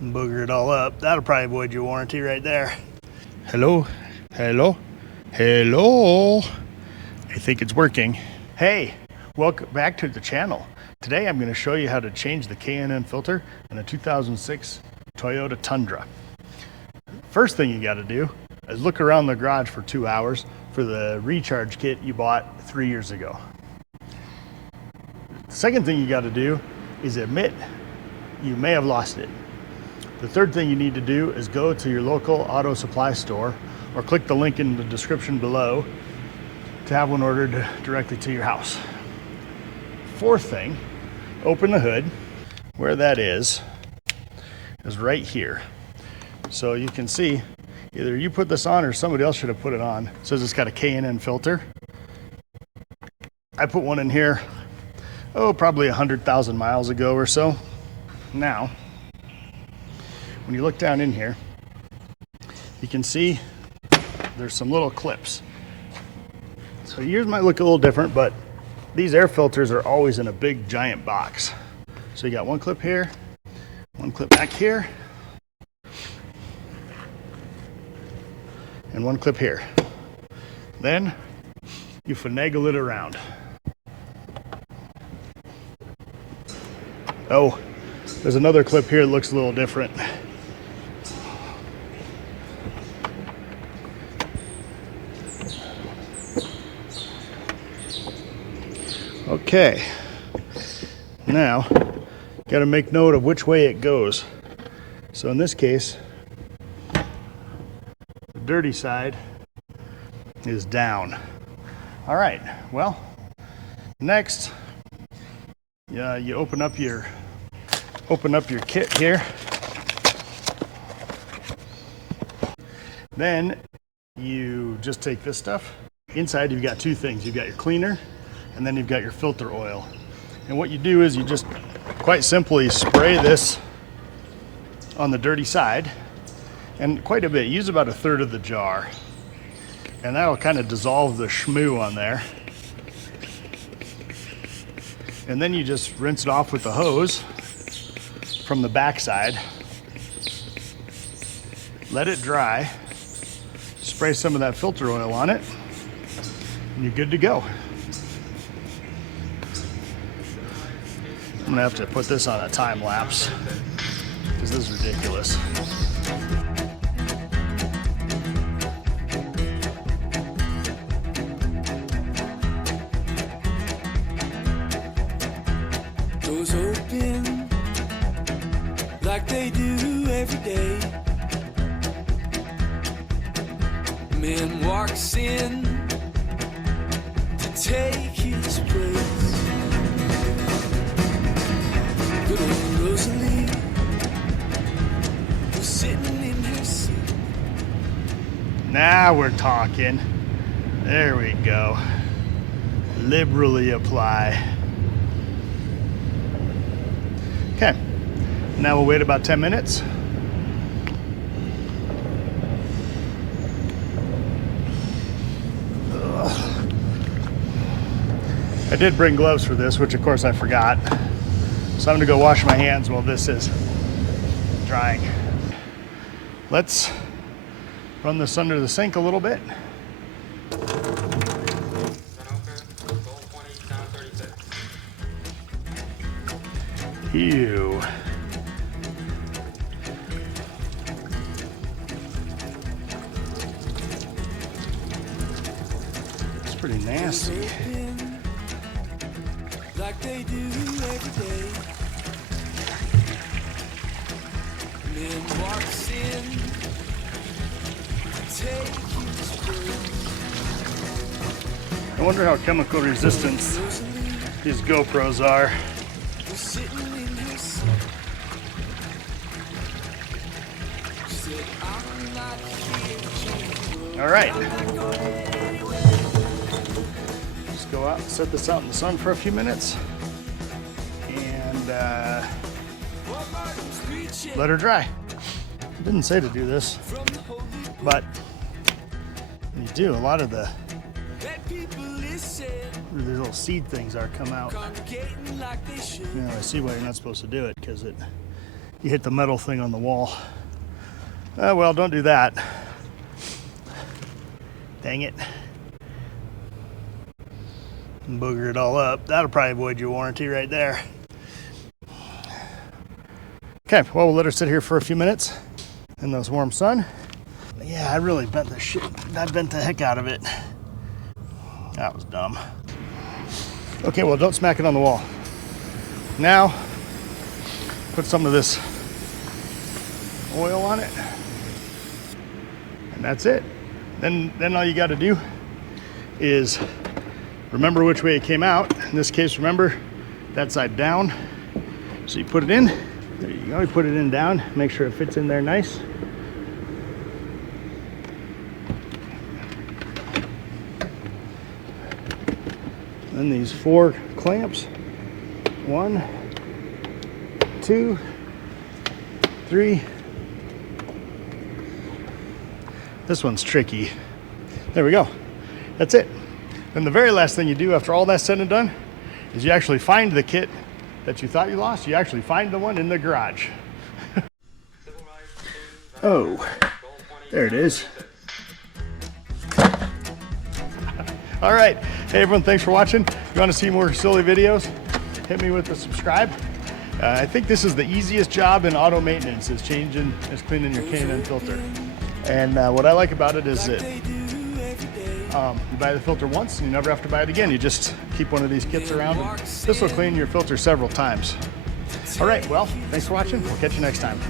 and booger it all up. That'll probably void your warranty right there. Hello, hello, hello. I think it's working. Hey, welcome back to the channel. Today I'm going to show you how to change the K&N filter in a 2006 Toyota Tundra. First thing you got to do is look around the garage for 2 hours for the recharge kit you bought 3 years ago. The second thing you got to do is admit you may have lost it. The third thing you need to do is go to your local auto supply store or click the link in the description below to have one ordered directly to your house. Fourth thing, open the hood. Where that is right here. So you can see either you put this on or somebody else should have put it on. It says it's got a K&N filter. I put one in here, probably 100,000 miles ago or so. Now, when you look down in here, you can see there's some little clips. So yours might look a little different, but these air filters are always in a big giant box. So you got one clip here, one clip back here, and one clip here. Then you finagle it around. Oh, there's another clip here that looks a little different. Okay, now got to make note of which way it goes. So in this case, the dirty side is down. All right, well, next, you open up your kit here. Then you just take this stuff. Inside you've got two things. You've got your cleaner and then you've got your filter oil. And what you do is you just quite simply spray this on the dirty side, and quite a bit. Use about a third of the jar. And that'll kind of dissolve the schmoo on there. And then you just rinse it off with the hose from the backside. Let it dry. Spray some of that filter oil on it, and you're good to go. I'm gonna have to put this on a time lapse because this is ridiculous. Doors open like they do every day. Man walks in to take his place. Good old Rosalie was sitting in her seat. Now we're talking. There we go. Liberally apply. Okay, now we'll wait about 10 minutes. I did bring gloves for this, which of course I forgot. So I'm gonna go wash my hands while this is drying. Let's run this under the sink a little bit. Ew. It's pretty nasty. Like they do every day. Man walks in, take his place. I wonder how chemical resistant these GoPros are. Sitting in her seat. She said, I'm not here. All right. Just go out and set this out in the sun for a few minutes and let her dry. I didn't say to do this, but when you do, a lot of the these little seed things are come out. You know, I see why you're not supposed to do it, because it you hit the metal thing on the wall. Well, don't do that. Dang it. And booger it all up. That'll probably void your warranty right there. Okay, well, we'll let her sit here for a few minutes in this warm sun. Yeah, I really bent the heck out of it. That was dumb. Okay, well, don't smack it on the wall. Now, put some of this oil on it. And that's it. Then all you got to do is remember which way it came out. In this case, remember that side down. So you put it in. There you go. You put it in down. Make sure it fits in there nice. Then these 4 clamps. 1, 2, 3. This one's tricky. There we go. That's it. Then the very last thing you do after all that's said and done is you actually find the kit that you thought you lost. You actually find the one in the garage. Oh, there it is. All right. Hey, everyone, thanks for watching. If you want to see more silly videos, hit me with the subscribe. I think this is the easiest job in auto maintenance, is cleaning your K&N filter. And what I like about it is that you buy the filter once and you never have to buy it again. You just keep one of these kits around, and this will clean your filter several times. All right, well, thanks for watching. We'll catch you next time.